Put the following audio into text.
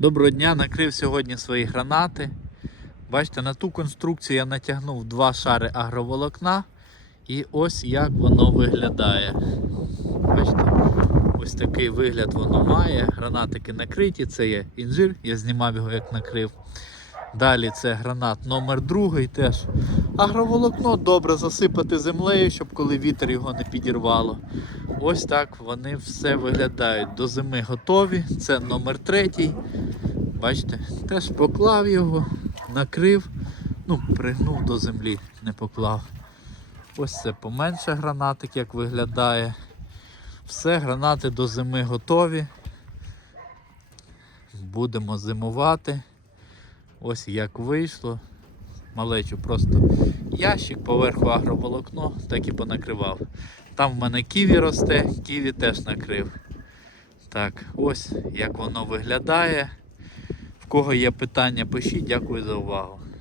Доброго дня, накрив сьогодні свої гранати. Бачите, на ту конструкцію я натягнув два шари агроволокна. І ось як воно виглядає. Бачите, ось такий вигляд воно має. Гранатики накриті, це є інжир, я знімав його як накрив. Далі це гранат номер другий теж. Агроволокно добре засипати землею, щоб коли вітер його не підірвало. Ось так вони все виглядають. До зими готові. Це номер третій. Бачите, теж поклав його, накрив, ну, пригнув до землі, не поклав. Ось це поменше гранатик, як виглядає. Все, гранати до зими готові. Будемо зимувати. Ось як вийшло. Малечу просто ящик, поверху агроволокно, так і понакривав. Там в мене ківі росте, ківі теж накрив. Так, ось як воно виглядає. Кого є питання, пишіть. Дякую за увагу.